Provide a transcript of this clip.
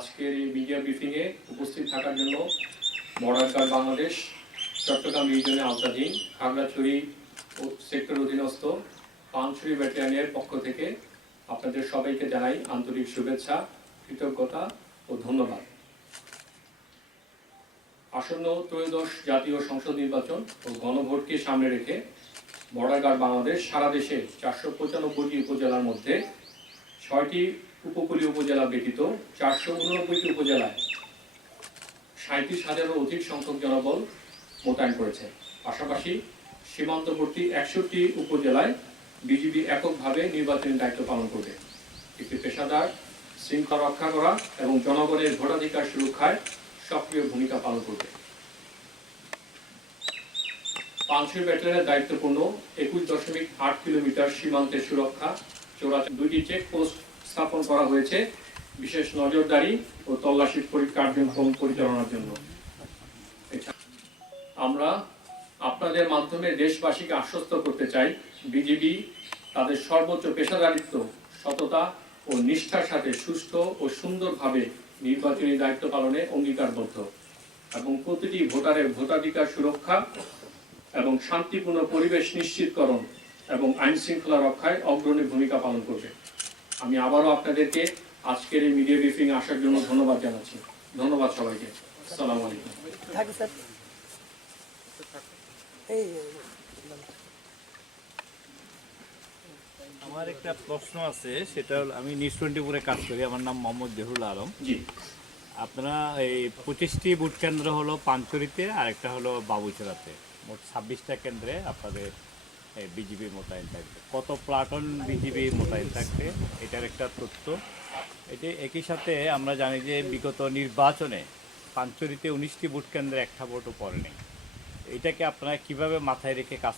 আজকের এই মিডিয়া ব্রিফিংয়ে উপস্থিত থাকার জন্য বর্ডার গার্ড বাংলাদেশ চট্টগ্রাম রিজনের আওতাধীন খাগড়াছড়ি সেক্টর অধীনস্থ পানছড়ি ব্যাটালিয়নের পক্ষ থেকে আপনাদের সবাইকে জানাই আন্তরিক শুভেচ্ছা, কৃতজ্ঞতা ও ধন্যবাদ। আসন্ন ত্রয়োদশ জাতীয় সংসদ নির্বাচন ও গণভোটকে সামনে রেখে বর্ডার গার্ড বাংলাদেশ সারা দেশে 495টি উপজেলার মধ্যে 6টি উপকূলীয় উপজেলা ব্যতীত 489টি উপজেলায় 37,000-এরও অধিক সংখ্যক জনবল মোতায়েন করেছে। পাশাপাশি সীমান্তবর্তী 61টি উপজেলায় বিজিবি এককভাবে নির্বাচনী দায়িত্ব পালন করবে। একটি পেশাদার শৃঙ্খলা রক্ষা করা এবং জনগণের ভোটাধিকার সুরক্ষায় সক্রিয় ভূমিকা পালন করবে। পানছড়ি ব্যাটালিয়নের দায়িত্বপূর্ণ 21.8 কিলোমিটার সীমান্তের সুরক্ষা, 2টি চেকপোস্ট স্থাপন করা হয়েছে বিশেষ নজরদারি ও তল্লাশি কার্যক্রম পরিচালনার জন্য। আমরা আপনাদের মাধ্যমে দেশবাসীকে আশ্বস্ত করতে চাই, বিজিবি তাদের সর্বোচ্চ পেশাদারিত্ব, সততা ও নিষ্ঠার সাথে সুষ্ঠু ও সুন্দরভাবে নির্বাচনী দায়িত্ব পালনে অঙ্গীকারবদ্ধ এবং প্রতিটি ভোটারের ভোটাধিকার সুরক্ষা এবং শান্তিপূর্ণ পরিবেশ নিশ্চিতকরণ এবং আইন শৃঙ্খলা রক্ষায় অগ্রণী ভূমিকা পালন করবে। আমি আবারও আপনাদেরকে আজকের এই মিডিয়া ব্রিফিং আসার জন্য ধন্যবাদ জানাচ্ছি। ধন্যবাদ সবাইকে। আসসালামু আলাইকুম। আমার একটা প্রশ্ন আছে, সেটা হলো আমি নিউজ 24-এ কাজ করি, আমার নাম মোহাম্মদ জহুরুল আলম। জি, আপনারা এই 25টি ভোট কেন্দ্র হলো পানছড়িতে আর একটা হলো বাবুচড়াতে, মোট 26টা কেন্দ্রে আপনাদের বিজিবি মোতায়েন থাকবে। কত প্লাটুন বিজিবি মোতায়েন থাকবে এটার একটা তথ্য। এটি একই সাথে আমরা জানি যে বিগত নির্বাচনে পানছড়িতে 19টি ভোট কেন্দ্রে একটা ভোটও পড়েনি। এটাকে আপনারা কিভাবে মাথায় রেখে কাজ